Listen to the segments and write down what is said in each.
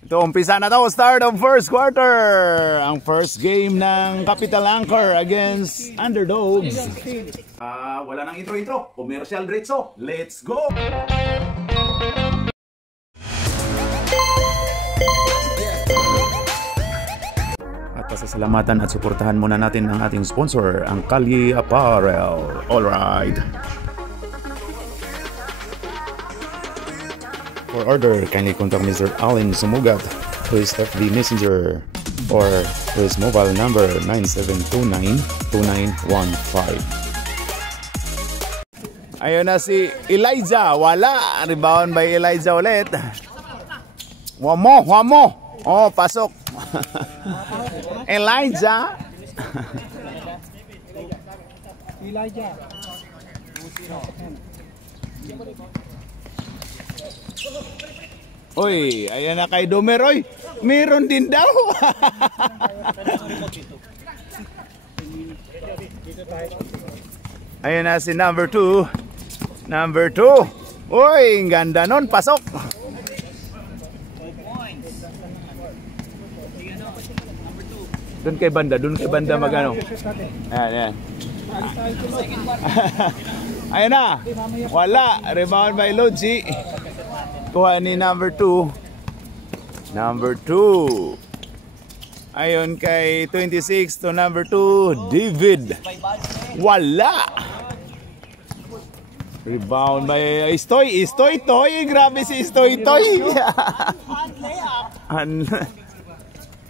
Ito, umpisa na to. Start of first quarter. Ang first game ng Capital Anchor against Underdogs. Wala nang intro-intro. Commercial diretso. Let's go! At pasasalamatan at suportahan muna natin ang ating sponsor, ang Kalye Apparel. Alright. For order, kindly contact Mr. Allen Sumugat to his FB Messenger or to his mobile number 9729-2915. Ayun na si Elijah. Wala. Rebound by Elijah ulit. Wamo. Oh, pasok. Elijah. Oy, ayan na kay Domer. Oy, meron din daw. Ayan na si number 2. Oy, ganda nun, pasok. Doon kay banda magano. Ayan. Ayan na. Wala, rebound by Logi. Kuha ni number 2. Ayon kay 26 to number 2, David. Wala. Rebound by Istoy. Grabe si Istoy.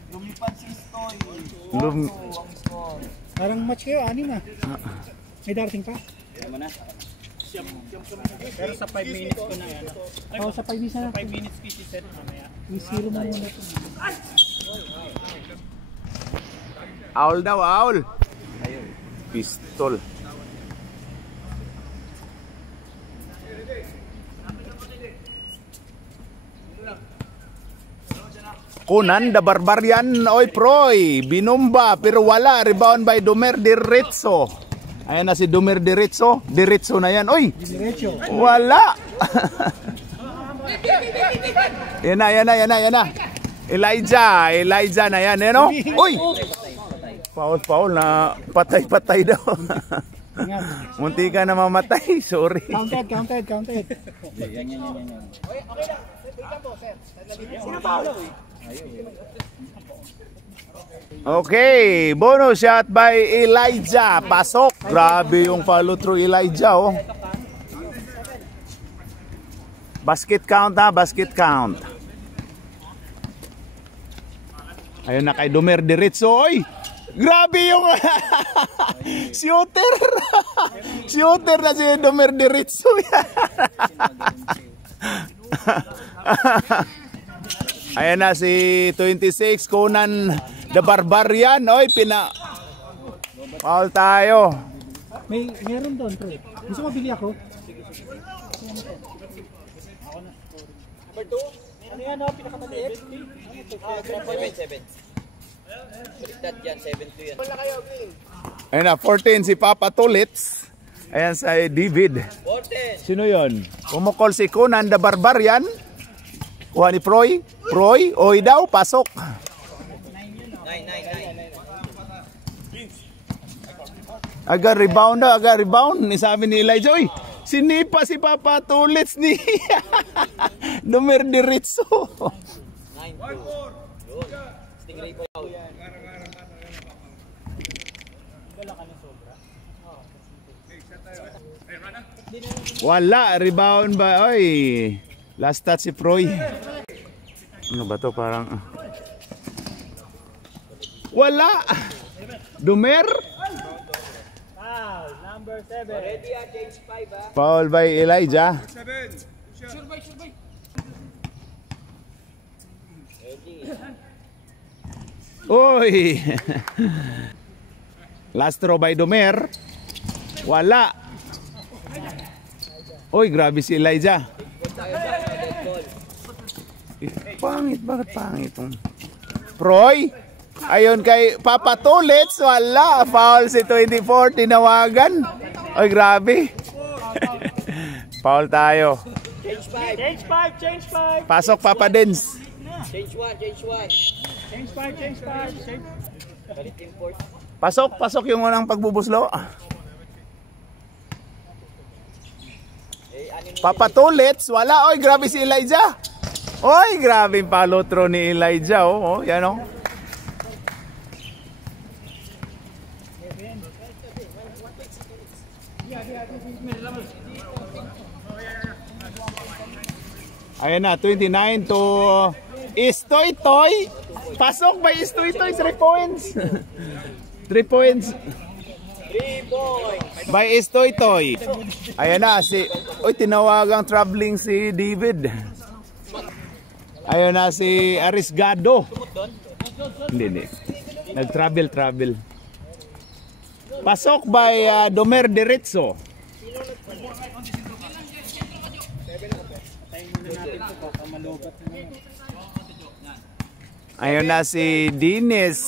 Lumipad si Istoy. Parang match kayo, 6 na. May darating pa? Pero sa 5 minutes ko na yan. Oo, sa 5 minutes na. 5 minutes PC set mamaya. May 0 mo muna ito. Owl daw, owl. Pistol. Kunan, the Barbarian. Oy, Proy. Binomba, pero wala. Rebound by Domer Diretso. Ayan na si Domer Diretso. Diretso na yan. Oy! Diretso. Wala! Yan na. Elijah na yan. Yan o. Uy! Foul na patay daw. Munti ka na mamatay. Sorry. Counted. Yan. Sino pa? Okay, bonus shot by Elijah. Pasok. Grabe yung follow through Elijah, oh. Basket count. Ayun na kay Domer Diretso. Oy! Grabe yung shooter. Shooter na si Domer Diretso. Ayan na si 26, Conan the Barbarian. Oy, foul tayo. Meron doon, pre. Gusto mo bili ako? Number 2? Ano yan, pinakamaliit? 7. Baliktad yan, 7-2 yan. Wala kayo, Green. Ayan na, 14 si Papa Tulits. Ayan sa David. 14. Sino yun? Kumukol si Conan the Barbarian. Kuha ni Proy. Oy daw, pasok. 9. Aga rebound. Sabi ni Elijah, oy, sinipa si Papa Tulits ni Domer Diretso. 9-2. Stingray ko out. Wala, rebound ba? Oy, last touch si Proy. Ano ba to? Parang wala. Domer. Foul, number 7. Ready at change 5 ha. Foul by Elijah. Sure by. Ready. Oy. Last throw by Domer. Wala. Oy, grabe si Elijah. Pangit, bakit pangit? Proy, ayon kay Papa Tulits, wala. Foul si 24, tinawagan. Oy, grabe. Foul tayo. Change 5. Change 5. Pasok, Papa Dens. Change one, change one. Change five, change five. Change. Galit import. Pasok yung unang pagbubuslo. Papatulits, wala. Oy, grabe si Elijah. Oy, grabe yung palotro ni Elijah. Oh, yan oh. Ayan na, 29 to Istoy Toy. Pasok by Istoy Toy, 3 points. 3 points. 3 points. By Istoy Toy. Ayan na, tinawagang traveling si David. Ayan na si Arisgado. Hindi. Nag-travel. Pasok by Domer Diretso. Ayun na si Dines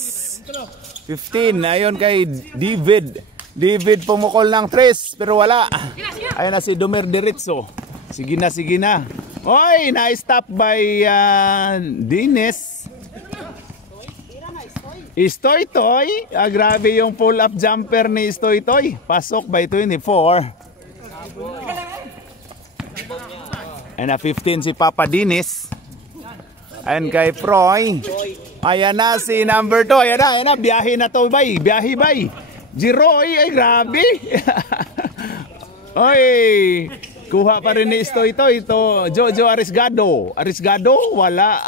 15. Ayun kay David pumukol ng 3 pero wala. Ayun na si Domer Diretso. Sige na. Oy, na-stop by Dines. Istoy Toy. Grabe yung pull-up jumper ni Istoy Toy. Pasok by 24. Ayun na 15 si Papa Dines. Ayun kay Proy. Ayan na si number 2. Ayan na. Biyahe na to bay. Biyahe bay. Jiroy. Ay grabe. Oy. Kuha pa rin ni Istoy Toy. Ito Jojo Arisgado. Arisgado? Wala.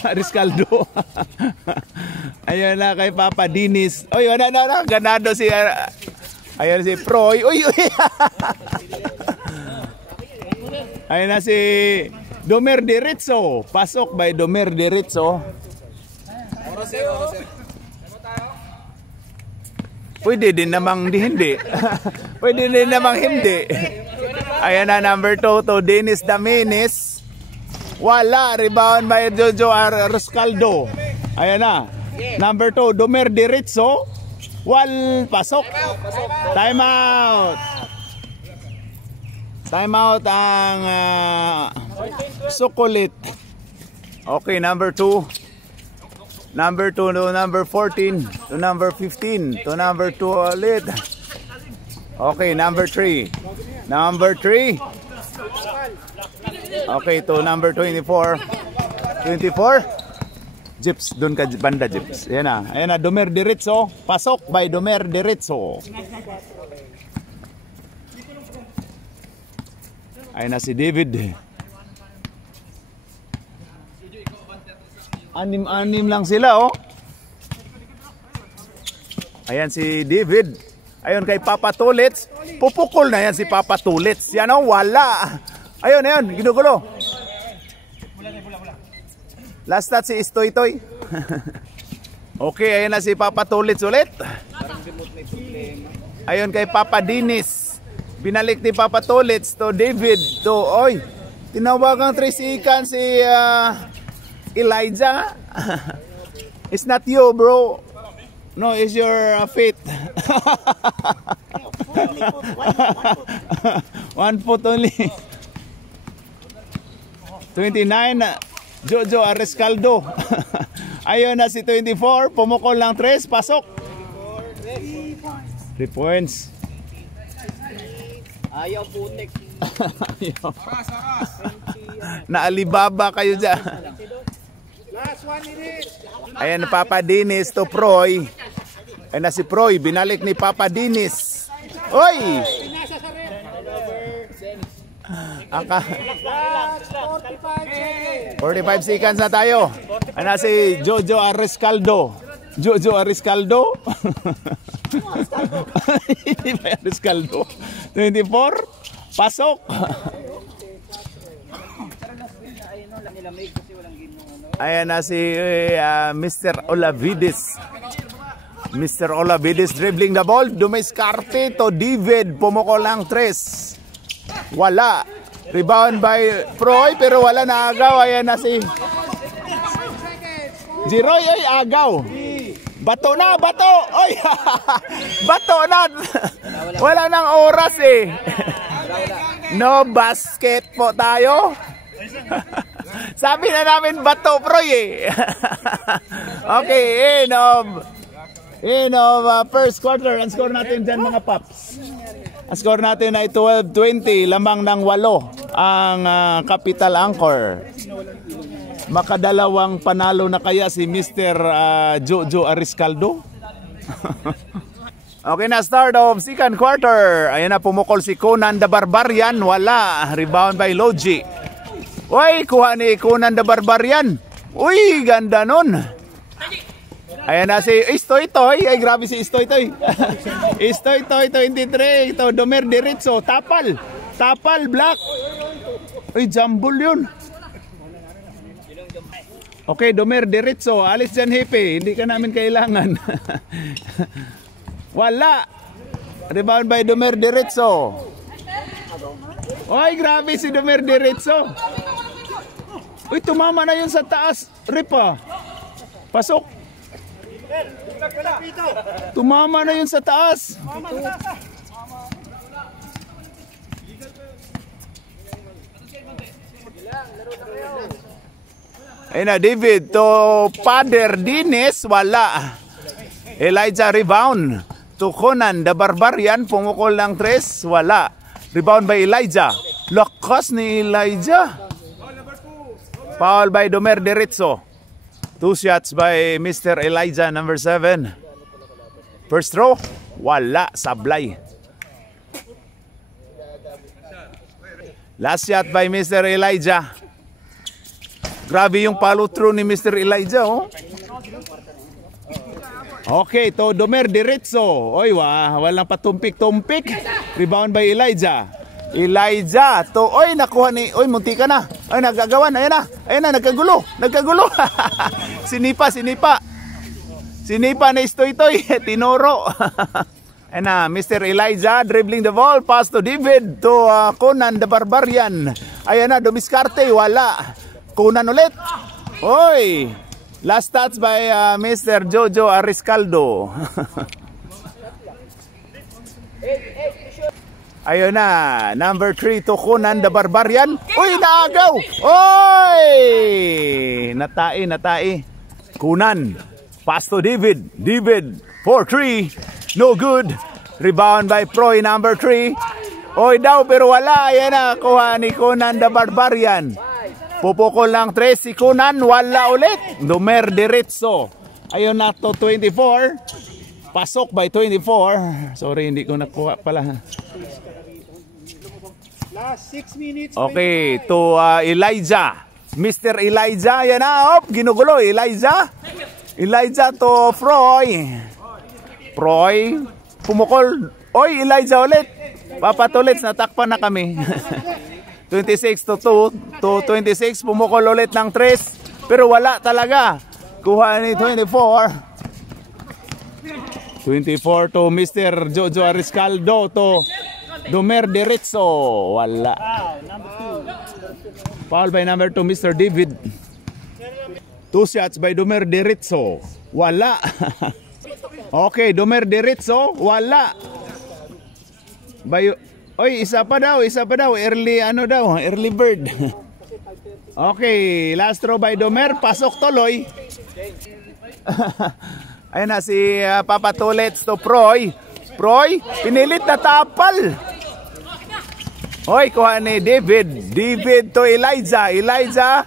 Ariscaldo. Ayan na kay Papa Dines. Oy, wala na. Ganado si ayan si Proy. Uy. Ayan na si Domer Diretso. Pasok by Domer Diretso. Pwede din namang hindi. Pwede din namang hindi. Ayan na number 2 to Dennis Daminis. Wala. Rebound by Jojo Ariscaldo. Ayan na. Number 2 Domer Diretso. Pasok. Time out. Time out ang Sukulit. Okay, number 2. Number 2 to number 14 to number 15 to number 2 ulit. Okay, number 3. Number 3. Okay, to number 24. 24. Jips, doon ka banda Jips. Ayan na, Domer Diretso. Pasok by Domer Diretso. Ayan na si David. Anim lang sila oh. Ayan si David. Ayun kay Papa Tulits. Pupukol na yan si Papa Tulits. Yan oh, wala. Ayun, ginugulo. Last shot si Istoy Toy. Okay, ayun na si Papa Tulits ulit. Ayun kay Papa Dines. Binalik ni Papa Tulits to David. Oy, tinawagang 3 seconds si Elijah. It's not you, bro. No, it's your fate. 1 foot only. 29, Jojo Ariscaldo. Ayun na si 24, pumukol ng 3, pasok. 3 points. Ayaw putik. Naalibaba kayo dyan. Last one minute. Ayan Papa Dines to Proy. Ayan na si Proy. Binalik ni Papa Dines. Oy! 45 seconds na tayo. Ayan na si Jojo Ariscaldo. Jojo Ariscaldo. Hindi ba Ariscaldo? 24. Pasok. Ayan na si Mr. Olavides. Mr. Olavides dribbling the ball. Dumiskarte to David. Pumukol ng 3. Wala. Rebound by Proy pero wala na agaw. Ayan na si Jiroy. Ay agaw. Bato na, bato. Oy. Bato na. Wala nang oras eh. No basket po tayo. Sabi na namin bato, Proy eh. Okay, in of first quarter, ang score natin dyan mga paps. Ang score natin ay 12-20, lamang ng 8 ang Capital Anchor. Makadalawang panalo na kaya si Mr. Jojo Ariscaldo. Okay na, start of second quarter. Ayan na, pumukol si Conan the Barbarian. Wala, rebound by Logi. Uy, kuha ni Conan the Barbarian. Uy, ganda nun. Ayan na si Istoy Toy. Ay, grabe si Istoy Toy. Istoy Toy 23. Ito, Domer Diritso. Tapal. Tapal, black. Uy, jambul yun. Okay, Domer Diritso. Alis dyan, Hepe. Hindi ka namin kailangan. Wala. Rebound by Domer Diritso. Uy, grabe si Domer Diritso. Uy, tumama na yun sa taas. Ripa. Pasok. Tumama na yun sa taas. Ayun na, David to Pader Dines. Wala. Elijah rebound to Conan the Barbarian. Pumukol ng 3. Wala. Rebound by Elijah. Lakas ni Elijah. Foul by Domer Diritso. 2 shots by Mr. Elijah, number 7. First throw, wala, sablay. Last shot by Mr. Elijah. Grabe yung follow through ni Mr. Elijah, oh. Okay, to Domer Diritso. Oy, walang patumpik-tumpik. Rebound by Elijah. Elijah to, oy, nakuha ni, oy, munti ka na. Ay, nagagawan, ayan na, nagkagulo. Sinipa na Istoy-toy, tinoro. Ayan na, Mr. Elijah dribbling the ball, pass to David, to Conan the Barbarian. Ayan na, dumiskarte, wala. Conan ulit. Oy, last touch by Mr. Jojo Ariscaldo. Ayun na, number 3 to Conan the Barbarian. Uy, naagaw! Oy! Natai. Conan, pass to David. David, 4-3. No good. Rebound by Proy, number 3. Oy daw, pero wala. Ayan na, kuha ni Conan the Barbarian. Pupukol lang 3 si Conan. Wala ulit. Domer Diritso. Ayun na to 24. Pasok by 24. Sorry, hindi ko nakuha pala. Last 6 minutes. Okay, to Elijah. Mr. Elijah, yan na. Ginugulo, Elijah. Elijah to Proy. Proy, pumukol. Oy, Elijah ulit. Papatulit, natakpan na kami. 26 to 2 to 26. Pumukol ulit ng 3. Pero wala talaga. Kuha ni 24. 24 to Mr. Jojo Ariscaldo to Domer Diritso. Wala. Foul by number 2, Mr. David. 2 shots by Domer Diritso. Wala. Okay, Domer Diritso. Wala. Oy, isa pa daw. Early, early bird. Okay, last throw by Domer. Pasok tuloy. Ayun na si Papatulets to Proy. Proy, pinilit na tapal. Hoy, kuha ni David. David to Elijah. Elijah,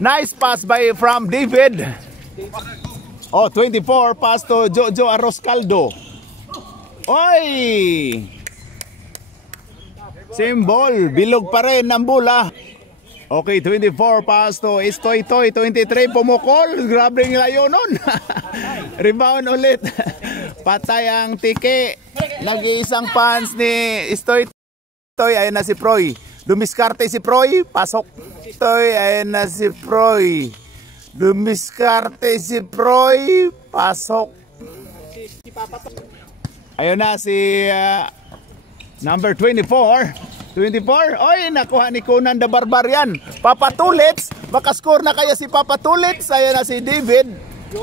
nice pass from David. Oh, 24, pass to Jojo Ariscaldo. Oy! Same ball, bilog pa rin ang bola. Okay, 24 pass to Istoy-toy, 23 pumukol. Grabe ng layo nun. Rebound ulit. Patay ang tiki. Nag-iisang pants ni Istoy-toy. Ayan na si Proy. Dumiskarte si Proy. Pasok. Toy, ayan na si Proy. Dumiskarte si Proy. Pasok. Ayun na si number 24. 24. Oy, nakuha ni Conan the Barbarian. Papatulets. Makascore na kaya si Papatulets. Ayan na si David.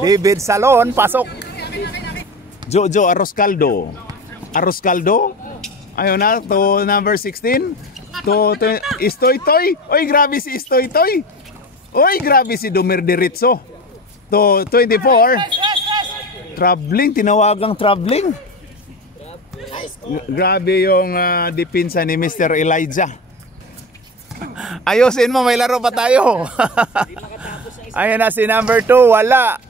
David Salon. Pasok. Jojo Ariscaldo. Ayun na. To number 16. To Istoy-toy. Oy, grabe si Istoy-toy. Oy, grabe si Domer Diritso. To 24. Traveling, tinawagang traveling. Grabe yung depensa ni Mr. Elijah. Ayusin mo, may laro pa tayo. Ayan na si number 2, wala.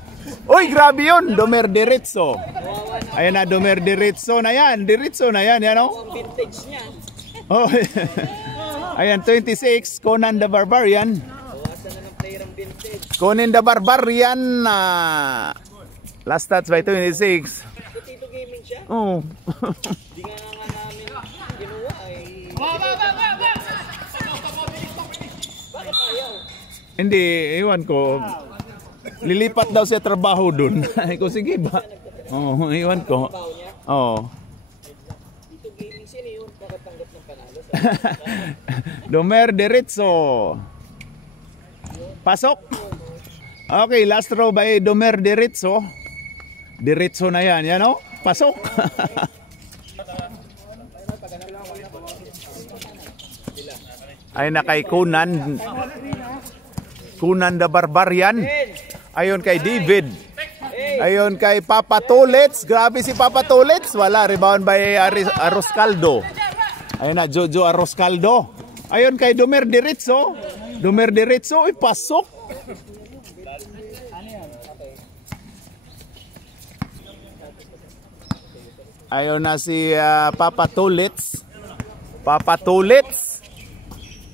Uy, grabe yun, Domer Diritso. Ayan na, Domer Diritso na yan. Diritso na yan, yan o. Vintage niya. Oh. Ayan, 26, Conan the Barbarian. Bawasan na ng player ang vintage. Conan the Barbarian. Last stats by 26. Tito gaming siya. Oh. Di nga namin ginawa ay... Bakit ayaw? Hindi, iwan ko. Lilipat daw siya trabaho dun. Ay ko, sige ba? Oh, iwan ko. Oh. Tito gaming sino yun? Nakatanggap ng panalo. Domer Diritso. Pasok. Okay, last row by Domer Diritso. Diritso na yan, yan o. Pasok. Ay na kay Conan. Conan the Barbarian. Ayon kay David. Ayon kay Papa Tolets. Grabe si Papa Tolets. Wala, rebound by Arroscaldo. Ayun na, Jojo Arroscaldo. Ayon kay Domer Diritso. Domer Diritso, pasok. Ayon na si Papa Tolets. Papa Tolets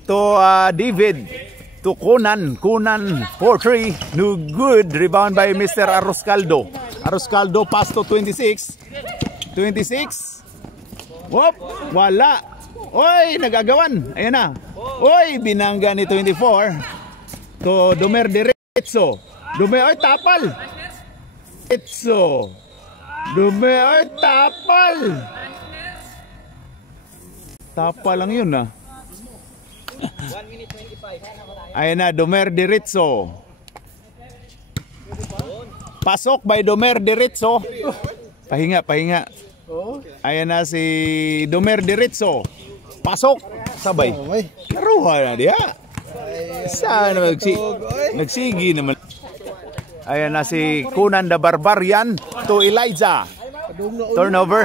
to David. To Conan. Conan 4-3. No good. Rebound by Mr. Arroscaldo. Arroscaldo pass to 26. 26. Whoop. Wala. Oy, nagagawan. Ayan na. Oy, binangga ni 24. To Domer Diritso. Domer, oy, tapal. Diritso. Domer, oy, tapal. Tapal lang yun, 1 minute 25. Ayan na, Domer Diritso. Pasok by Domer Diritso. Pahinga, pahinga. Ayan na si Domer Diritso. Pasok. Sabay. Naruha na diya. Sana nagsigi naman. Ayan na si Conan the Barbarian to Elijah. Turnover.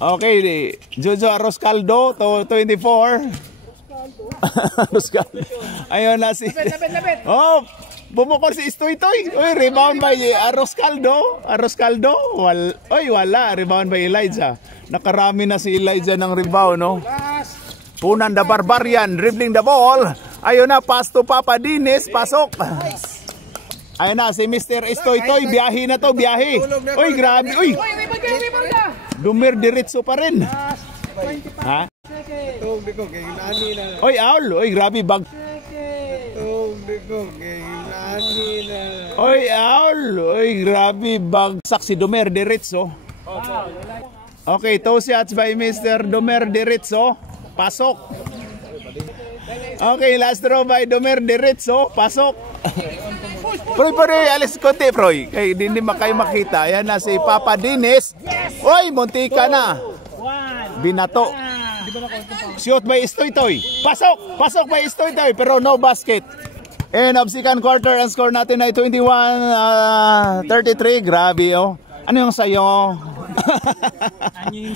Okay, Jojo Arroscaldo to 24. Arroscaldo. Ayun na si... Oh, bumukol si Istoy-Toy. Uy, rebound by Arroscaldo. Arroscaldo. Uy, wala. Rebound by Elijah. Nakarami na si Elijah ng rebound, no? Conan the Barbarian dribbling the ball. Ayun na, pass to Papa Dinis. Pasok. Ayun na, si Mr. Istoy-Toy. Biyahe na to, biyahe. Uy, grabe. Uy, Domer Diritso pa rin. Ha? Oy, Aul. Oy, grabe bag. Oy, Aul. Oy, grabe bagsak si Domer Diritso. Okay, two shots by Mr. Domer Diritso. Pasok. Okay, last throw by Domer Diritso. Pasok. Proy, alis konti, Proy. Kaya hindi kayo makita. Ayan na si Papa Dinis. Oy, muntika na. Binato. Shoot by Istoy-Toy. Pasok! Pasok by Istoy-Toy. Pero no basket. End of second quarter. Ang score natin ay 21-33. Grabe, oh. Ano yung sa'yo?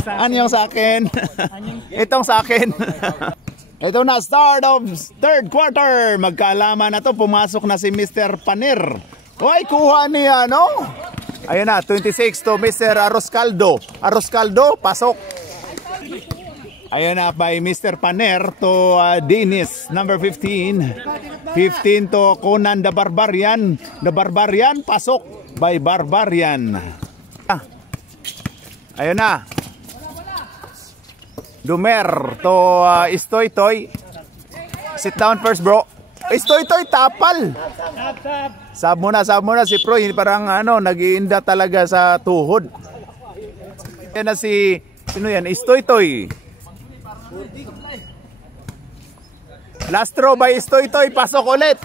Ano yung sa akin? Itong sa akin. Ito na, start of third quarter. Magkaalaman na to. Pumasok na si Mr. Paner. Uy, kuha niya, no? Ayan na, 26 to Mr. Arroscaldo. Arroscaldo, pasok. Ayan na, by Mr. Paner to Dinis, number 15. 15 to Conan the Barbarian. The Barbarian, pasok by Barbarian. Ayan na. Domer to Istoy-Toy. Sit down first, bro. Istoy-Toy, tapal. Sab muna si Pro. Parang nag-iinda talaga sa tuhod. Ayan na si, sino yan? Istoy-Toy. Last throw by Istoy-Toy. Pasok ulit.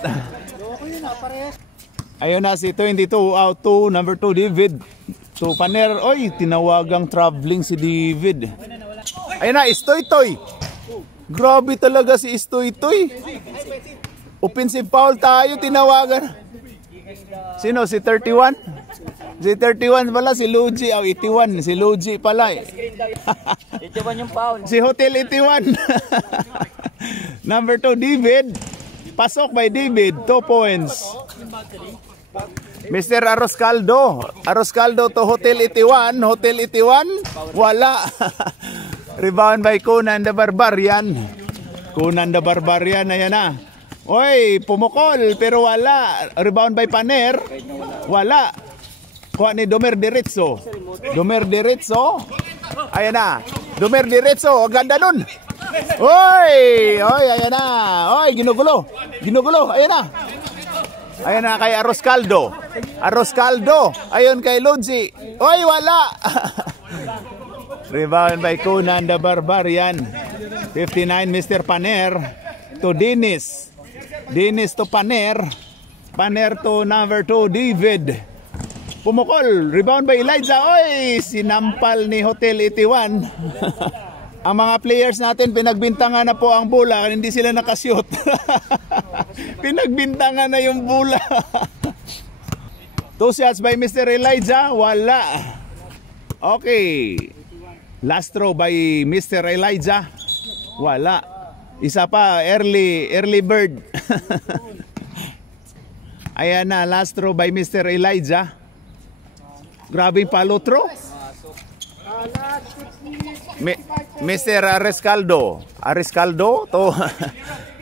Ayun na si 22 out to number 2 David. So Paner, oy, tinawagang traveling si David. Ayun na, Istoy-Toy. Grabe talaga si Istoy-Toy. Offensive foul tayo, tinawagan. Sino? Si 31? Si 31 pala, si Luigi. Oh, 81. Si Luigi pala eh. 81 yung foul. Si Hotel 81. Number 2, David. Pasok by David. 2 points. Mr. Aroscaldo. Aroscaldo to Hotel 81. Hotel 81. Wala. Rebound by Conan the Barbarian. Conan the Barbarian. Ayan na. Oy, pumukol pero wala. Rebound by Paner. Wala. Kuha ni Domer Diretso. Domer Diretso. Ayan na. Domer Diretso. Ang ganda nun. Oy! Oy, ayan na. Oy, ginugulo. Ginugulo. Ayan na. Ayan na kay Aroscaldo. Aroscaldo. Ayun kay Luigi. Oy, wala. Rebound by Conan the Barbarian. 59, Mr. Paner to Dennis. Dennis to Paner. Paner to number 2, David. Pumukol. Rebound by Elijah. Oy, sinampal ni Hotel 81. Ang mga players natin, pinagbintangan na po ang bola. Hindi sila nakashoot. Pinagbintangan na yung bola. 2 shots by Mr. Elijah. Wala. Okay. Last throw by Mr. Elijah. Wala. Isa pa, early bird. Ayan na, last throw by Mr. Elijah. Grabe yung follow throw. Mr. Arrescaldo. Arrescaldo to.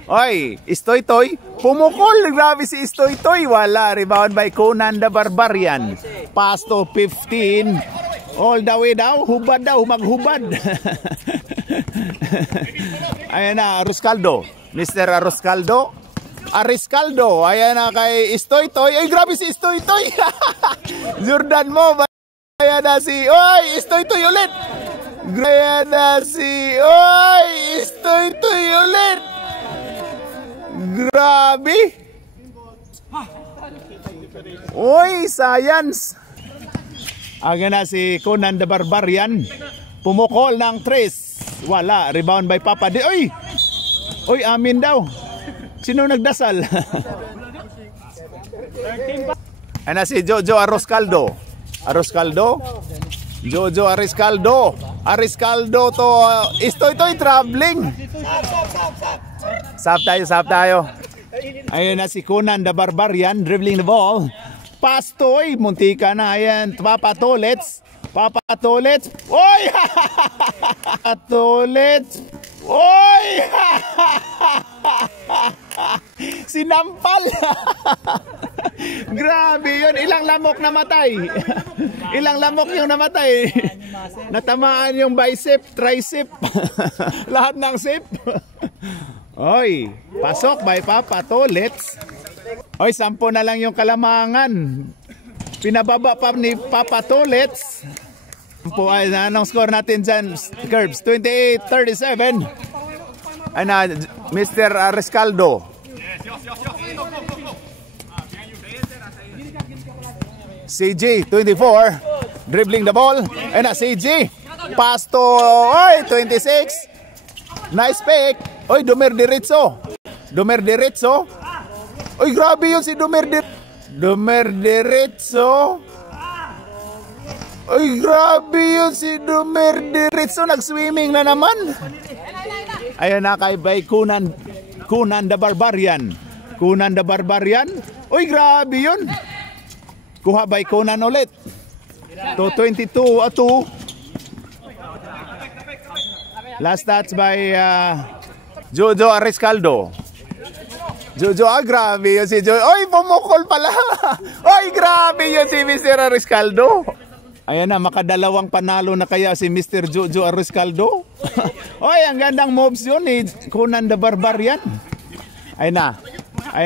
Oy, Istoy-toy. Pumukol. Grabe si Istoy-toy. Wala. Rebound by Conan the Barbarian. Pass to 15. All the way daw. Hubad daw. Maghubad. Ayan na, Arrescaldo. Mr. Arrescaldo. Arrescaldo. Ayan na kay Istoy-toy. Ay, grabe si Istoy-toy. Jordan mo. Ayan na si... Oy, Istoy-toy ulit. Ayan na si... Oy, Istoy-toy ulit. Grabe. Oy, science. Ayan na si Conan the Barbarian. Pumukol ng 3. Wala. Rebound by Papa D. Oy! Oy, amin daw. Sino nagdasal? Ano si Jojo Aroscaldo? Aroscaldo? Jojo Aroscaldo. Aroscaldo to Istoy-toy traveling. Sap tayo. Ayun na si Conan the Barbarian dribbling the ball. Pass to, muntika na. Ayan, Papa Tolets. Papa Tolets. Oy! Tolets. Oy! Sinampal. Grabe yun. Ilang lamok namatay. Ilang lamok yung namatay. Natamaan yung bicep, tricep. Lahat ng sip. Oy, pasok by Papa Tolets. Oy, 10 na lang yung kalamangan. Pinababa pa ni Papa Tolets. Ay, anong score natin dyan, Curbs? 28-37. Ano, Mr. Arrescaldo. CJ, 24. Dribbling the ball. Ano, CJ. Pass to, oy, 26. Nice pick. Oy, Domer Diretso. Domer Diretso. Oy, grabe yun si Domer Diretso. Oy, grabe yun si Domer Diretso. Nag-swimming na naman. Ayun na kay by Conan the Barbarian. Conan the Barbarian. Oy, grabe yun. Kuha by Conan ulit. To 22-2. Last touch by Jojo Arrescaldo. Jojo, grabe yun si Jojo. Oy, pumukol pala. Oy, grabe yun si Mr. Arrescaldo. Ayan na, makadalawang panalo na kaya si Mr. Jojo Arrescaldo. Oy, ang gandang moves yun ni Conan the Barbarian. Ayan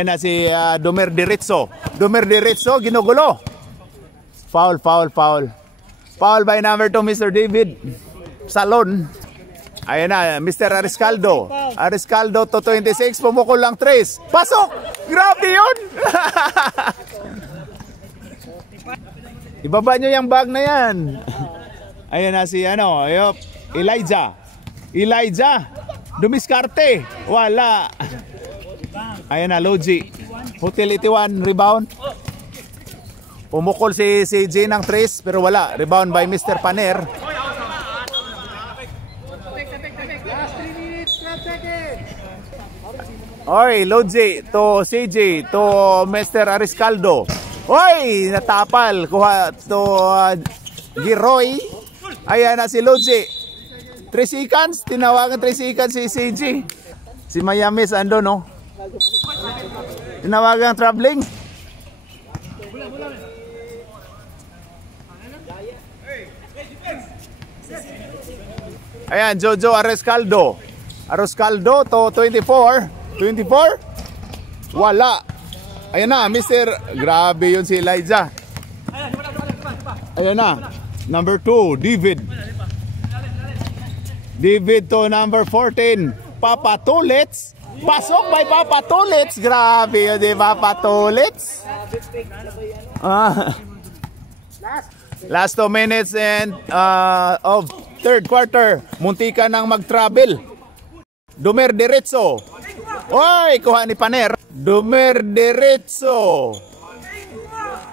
na si Domer Diretso. Domer Diretso, ginugulo. Foul. Foul by number 2, Mr. David Salon. Ayan na, Mr. Arrescaldo. Arrescaldo to 26, pumukol lang 3. Pasok! Grabe yun! Ibaba nyo yung bag na yan. Ayan na si Elijah. Dumiskarte. Wala. Ayan na, Logi. Hotel 81, rebound. Pumukol si CJ ng trace pero wala. Rebound by Mr. Paner. Last 3 minutes, 12 seconds. Oy, Logi to CJ to Mr. Ariscaldo. Oy, natapal. Kuha to Giroy. Ayan na si Logi. 3 seconds. Tinawagan 3 seconds si CJ. Si Miami ando no. Tinawagan traveling. Ayan, Jojo Ariscaldo. Ariscaldo to 24. 24? Wala. Ayan na, Mr. Grabe yun si Elijah. Ayan na. Number 2, David. David to number 14. Papa Tulits. Pasok by Papa Tulits. Grabe yun di Papa Tulits. Last 2 minutes and of third quarter. Muntika nang mag-travel. Dumer diretso. Oy, kuha ni Paner. Dumer diretso.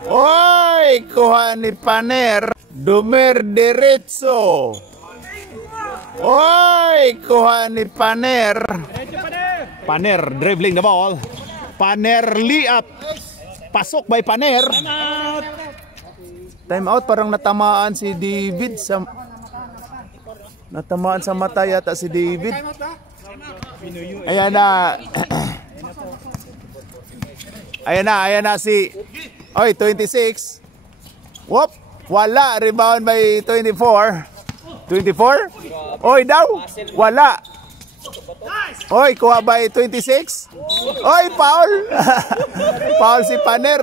Oy, kuha ni Paner. Dumer diretso. Oy, kuha ni Paner. Paner dribbling the ball. Paner layup. Pasok by Paner. Time out, parang natamaan si David sa natamaan sa mata yata si David. Ayan na. Ayan na si oy 26. Whoop, wala, rebound by 24. 24? Oy daw, wala. Oy, kuha by 26. Oy, foul. Foul si Paner.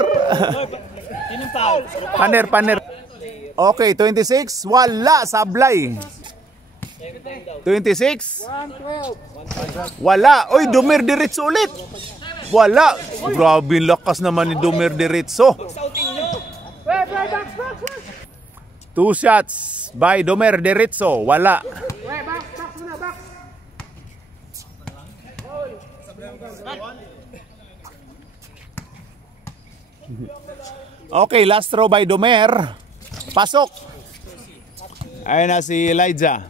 Paner. Okay, 26. Wala, sablay. 26. Wala. Oy, Dumer diretso ulit. Wala. Grabe lakas naman ni Dumer diretso. 2 shots by Dumer diretso. Wala. Okay, last throw by Dumer. Pasok. Ayun na si Elijah.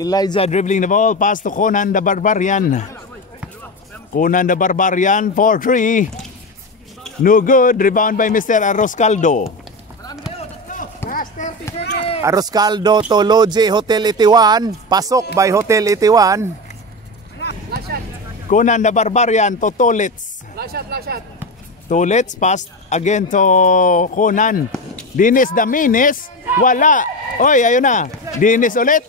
Elijah dribbling the ball. Pass to Conan the Barbarian. Conan the Barbarian for 3. No good. Rebound by Mr. Ariscaldo. Last 30 seconds. Ariscaldo to Logi Hotel 81. Pasok by Hotel 81. Conan the Barbarian to Tulits. Last shot. Tulits, pass again to Conan. Dinis Daminis, wala. Oy, ayun na. Dinis ulit.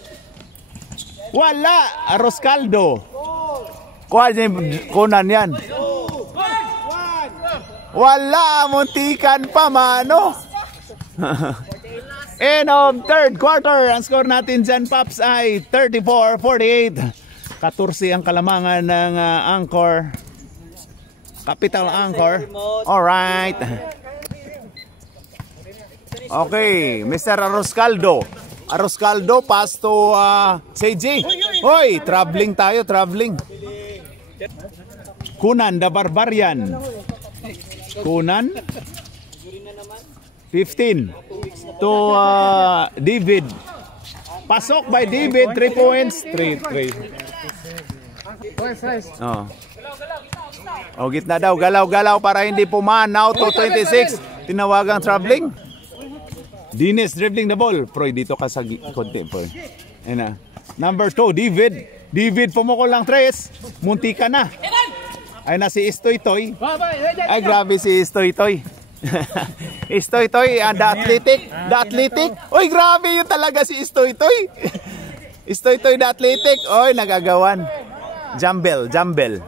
Wala. Ariscaldo. Kuha niya Conan yan. Wala. Muntikan pa mano. End of third quarter. Ang score natin dyan, Paps, ay 34-48. 14 ang kalamangan ng Angkor. Capital Angkor. Alright. Okay, Mr. Ariscaldo. Ariscaldo, pass to CJ. Hoy, traveling tayo, traveling. Conan the Barbarian. Conan 15 to David. Pasok by David, 3 points. 3. Oh, gitna daw, galaw-galaw para hindi pumanaw to 26. Tinawagang traveling. Dinis dribbling the ball. Proy, dito ka sa konti, Proy. Ayan na. Number 2, David. David pumukol lang 3. Munti ka na. Ayan na si Istoy-Toy. Ay, grabe si Istoy-Toy. Istoy-Toy, the athletic. The athletic. Uy, grabe yun talaga si Istoy-Toy. Istoy-Toy, the athletic. Uy, nagagawan. Jumble.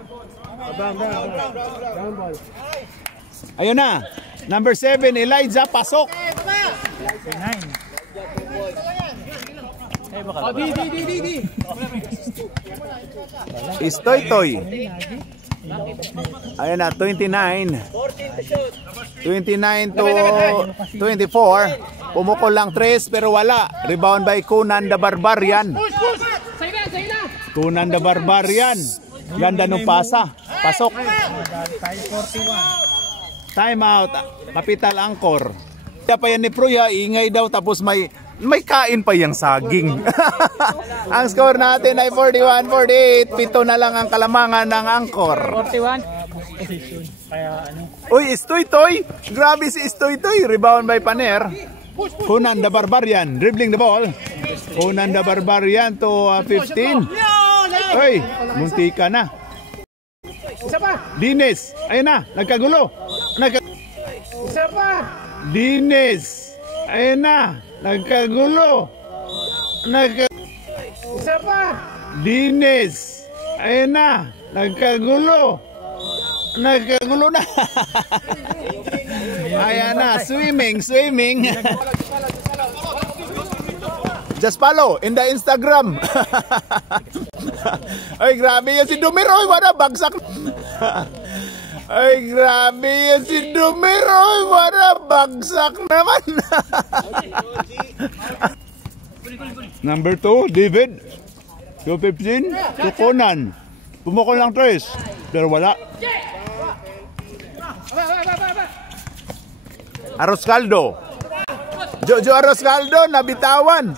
Ayun na. Number 7, Elijah, pasok. Istoy-Toy. Ayun na, 29. 29 to 24. Pumukol lang 3 pero wala. Rebound by Conan the Barbarian. Conan the Barbarian. Ganda nung pasa. Pasok. Tayo 41. Time out. Capital Angkor. Kaya pa yan ni Pruya, ingay daw tapos may kain pa yung saging. Ang score natin ay 41-48. Pito na lang ang kalamangan ng Angkor. 41. Position. Kaya ano? Uy, Istoy-Toy! Grabe si Istoy-Toy. Rebound by Paner. Conan the Barbarian. Dribbling the ball. Conan the Barbarian to 15. Uy, muntika na. Isa pa. Dines. Ayun na, nagkagulo. Isa pa. Dines. Ayun na, nagkagulo. Isa pa. Dines. Ayun na, nagkagulo. Nagkagulo na. Ayan na, swimming. Just follow in the Instagram. Ay, grabe yan si Dumir. Oy, wala, bagsak. Ay, grabe yan si Dumir. Oy, wala, bagsak naman. Number 2, David. 215, to Conan. Pumukol lang 3, pero wala. Aroscaldo. Jojo Aroscaldo nabitawan.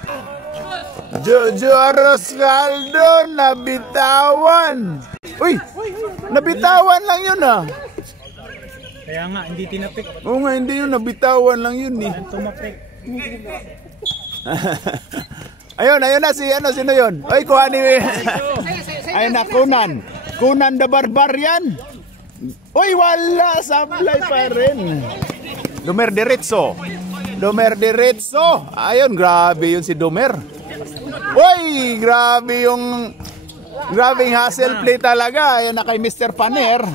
Jojo Aroscaldo nabitawan. Uy, nabitawan lang yun ah. Kaya nga, hindi tinapik. Oo nga, hindi yun, nabitawan lang yun eh. Tumapik. Ayun na si sino yun? Ay, kuha ni... Ayun na, Conan the Barbarian. Uy, wala, sablay pa rin. Dumer Diretso. Ayun, grabe yun si Dumer. Uy, grabe yung hustle play talaga. Ayan na kay Mr. Paner.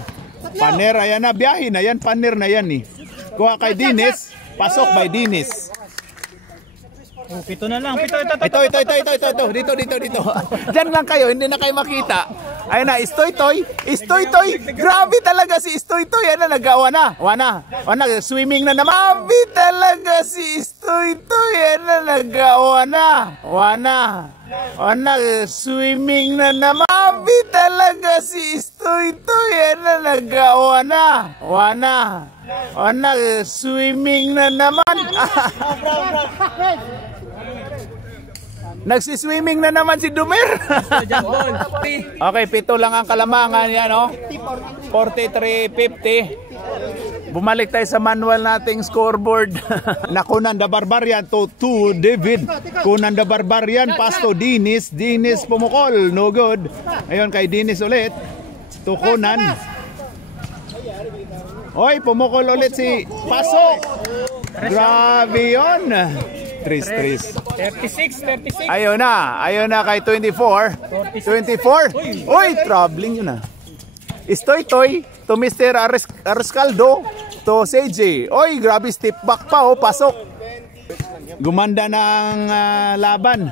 Ayan na, biyahe na yan. Paner na yan eh. Kuha kay Dines. Pasok by Dines. Oh, pito na lang. Ito. Dito. Diyan lang kayo, hindi na kayo makita. Ayun na, Istoy-Toy. Grabe talaga si Istoy-Toy. Ayun na, nag-awa na. Wana, swimming na naman. Grabe talaga si Istoy-Toy. Ayun na, nag-awa na. Wana, swimming na naman. Grabe talaga si Istoy-Toy. Ayun na, nag-awa na. Wana, swimming na naman. Nagsiswimming na naman si Dumer. Okay, pito lang ang kalamangan yan, no? 43-50. Bumalik tayo sa manual nating scoreboard. Na Conan the Barbarian to 2, David. Conan the Barbarian, pass to Dines. Dines pumukol, no good. Ayun, kay Dines ulit. To Conan. Oy, pumukol ulit si Pasok. Grabe yun. 36. Ayun na kay 24. Uy, troubling yun na. Istoy-Toy to Mr. Aroscaldo to CJ. Uy, grabe step back pa, oh, Pasok. Gumanda ng laban.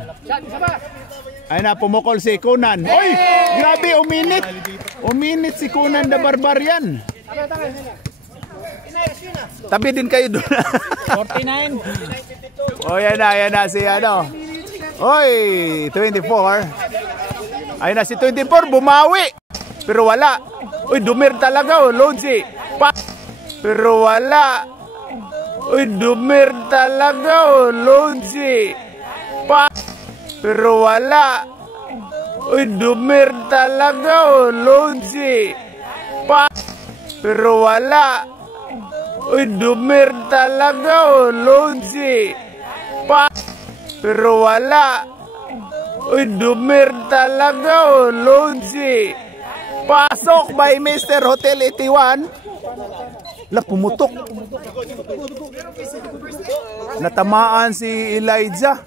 Ayun na, pumukol si Conan. Uy, grabe, uminit si Conan the Barbarian. Tabi din kayo doon. 49. O yan na si ano. Oy, 24. Ayun na si 24, bumawi. Pero wala. Uy, Dumer talaga, oh, Logi. Pero wala. Uy, Dumer talaga, oh, Logi. Pero wala. Uy, Dumer talaga, oh, Logi. Pero wala. Uy, Dumer talaga, oh, Logi. Pero wala. Uy, Dumer talaga, oh, Logi. Pasok by Mr. Hotel 81. La, pumutok. Natamaan si Elijah.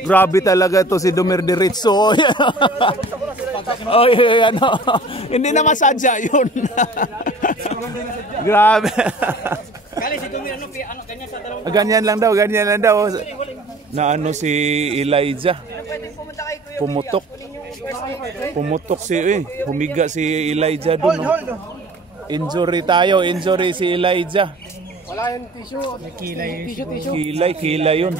Grabe talaga to si Dumer Diretso. Oy, ano. Hindi na masadya yun. Grabe. Ganyan lang daw. Na ano si Elijah. Pumutok si humiga si Elijah doon. No? Injury si Elijah. Wala yung tissue. Kilay yun.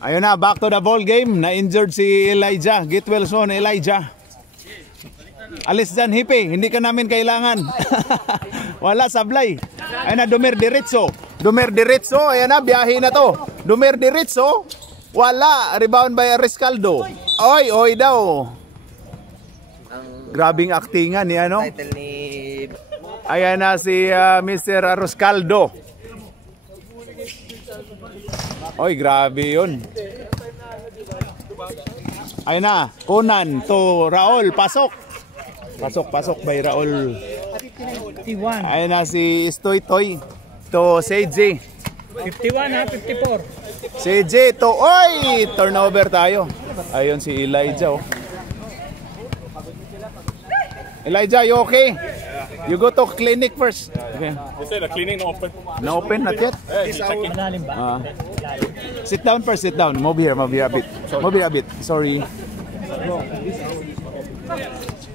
Ayun na, back to the ball game. Na-injured si Elijah. Get well soon, Elijah. Alis dyan, hippie. Hindi ka namin kailangan. Wala, sablay. Ayan na, Dumer Diretso. Dumer Diretso, ayan na, biyahe na to. Dumer Diretso. Wala, rebound by Ariscaldo. Oy daw. Grabing aktingan ni ano. Title ni... Ayan na si Mr. Ariscaldo. Oy, grabe yun. Ayan na, Conan to Raul, pasok. Pasok by Raul. 51. Ayan na si Stoy Toy to CJ. 51 ha, 54. CJ to, oy, turnover tayo. Ayun si Elijah. Oh. Elijah, you okay? You go to clinic first. Okay. They say the clinic not open. No open, not yet. Malalim ba? Sit down first, sit down. Move here a bit. Move here a bit. Sorry.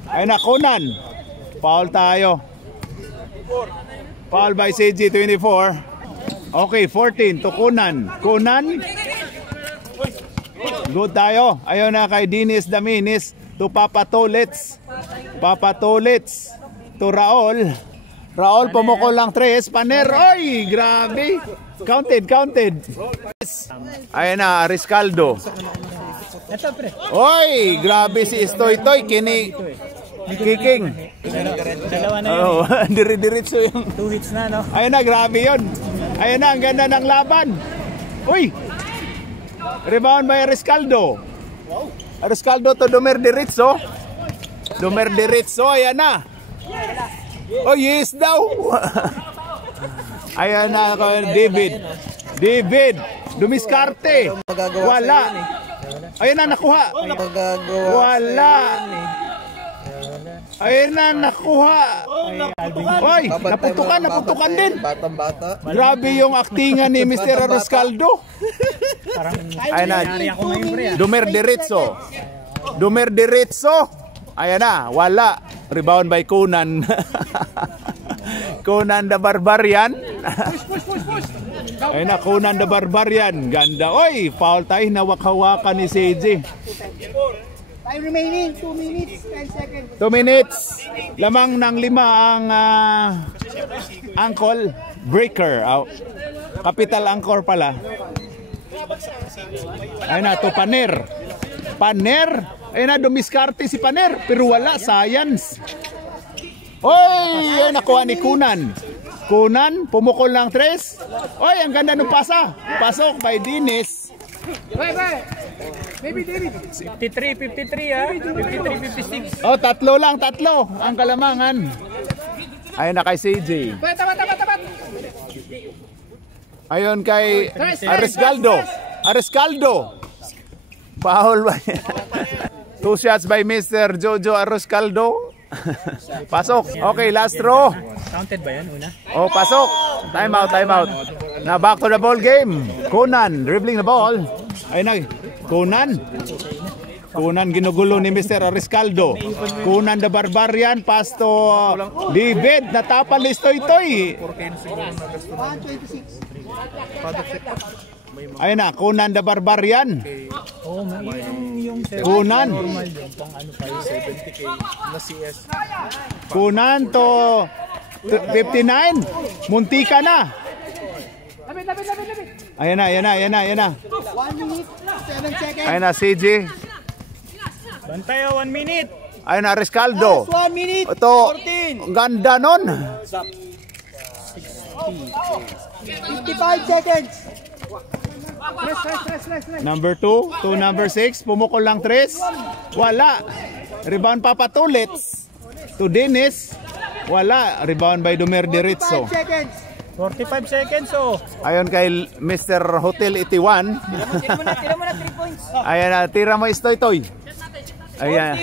Ayun na, Conan. Foul tayo. Foul by CJ, 24. Okay, 14 to Conan. Conan. Good tayo. Ayun na kay Dennis Daminis to Papa Tolets. Papa Tolets to Raul. Raul pumukol lang 3. Paner. Oy, grabe. Counted. Ayun na, Ariscaldo. Ito pre. Oy, grabe si Stoy-Toy. Kiking. Dalawa na yun. Oh, dire-diretso yung... 2 hits na, no? Ayun na, grabe yun. Ayun na, ang ganda ng laban. Uy! Rebound by Ariscaldo. Ariscaldo to Dumer Diretso. Dumer Diretso, ayan na. Oh, yes daw. Ayan na, David. Dumiskarte. Wala. Ayun na, nakuha. Wala. Ayun na, nakuha. Oy, naputukan din. Batang-bata. Grabe yung aktingan ni Mr. Ariscaldo. Ayun na, Dumer Diretso. Ayan na, wala. Rebound by Conan. Conan the Barbarian. Ayun na, Conan the Barbarian. Ganda. Oy, foul tayo. Nawak-hawakan ni CJ. Time remaining, 2 minutes, 10 seconds. 2 minutes. Lamang ng 5 ang ankle breaker. Capital anchor pala. Ayun na, to Paner. Ayun na, dumiskarte si Paner. Pero wala, science. Oy, ayun, nakuha ni Conan. Conan, pumukol ng 3. Oy, ang ganda ng pasa. Pasok by Dennis. Maybe David. 53 ha. 53, 56. Oh, tatlo ang kalamangan. Ayun na kay CJ. Tapat. Ayun kay Ariscaldo. Foul by 2 shots by Mr. Jojo Ariscaldo. Pasok. Okay, last throw. Counted ba yan una? Oh, pasok. Time out. Na back to the ball game. Conan dribbling the ball. Ayun na. Conan ginugulo ni Mr. Ariscaldo. Conan the Barbarian pass to David. Natapal ni Stoy-Toy. Ayun na, Conan the Barbarian. Oh, yung Conan. normal yung pang ano pa yung 70k na CS. Conan to 59. Muntika na. Lapit. Ayan na. 1 minute, 7 seconds. Ayun na, CJ. Bantay 1 minute. Ayun na, Ariscaldo. 1 minute. Ito, ganda nun. 55 seconds. Rest. Number 2 to number 6. Pumukol lang 3. Wala. Rebound papatulits to Dennis. Wala. Rebound by Dumer Diretso. 5 seconds. 45 seconds oh. Ayon kay Mr. Hotel 81. Tira mo na 3 points. Ayan na, tira mo Stoy-Toy. Ayan.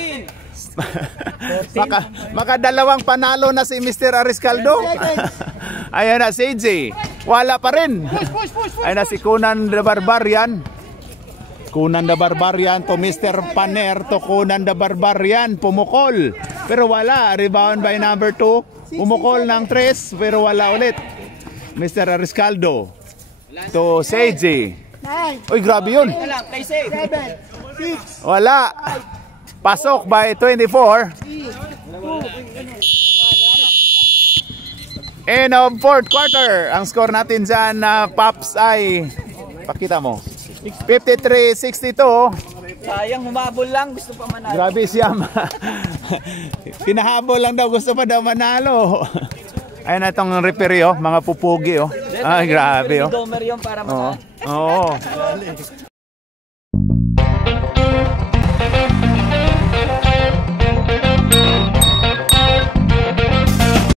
Makadalawang panalo na si Mr. Ariscaldo. Ayan na, CJ. Wala pa rin. Ayan na si Conan the Barbarian. Conan the Barbarian to Mr. Paner to Conan the Barbarian. Pumukol. Pero wala. Rebound by number 2. Pumukol ng 3. Pero wala ulit. Mr. Ariscaldo to CJ. Uy, grabe yun. 7, 6, Wala. Pasok by 24. End of fourth quarter. Ang score natin dyan, Pops, ay, pakita mo, 53-62. Sayang, humabol lang. Gusto pa manalo. Grabe siya. Pinahabol lang daw. Gusto pa daw manalo. Ayun na itong referee, oh. Mga pupugi, oh. Ay, grabe, oh. Domer yun para Oo. manalo. Oo.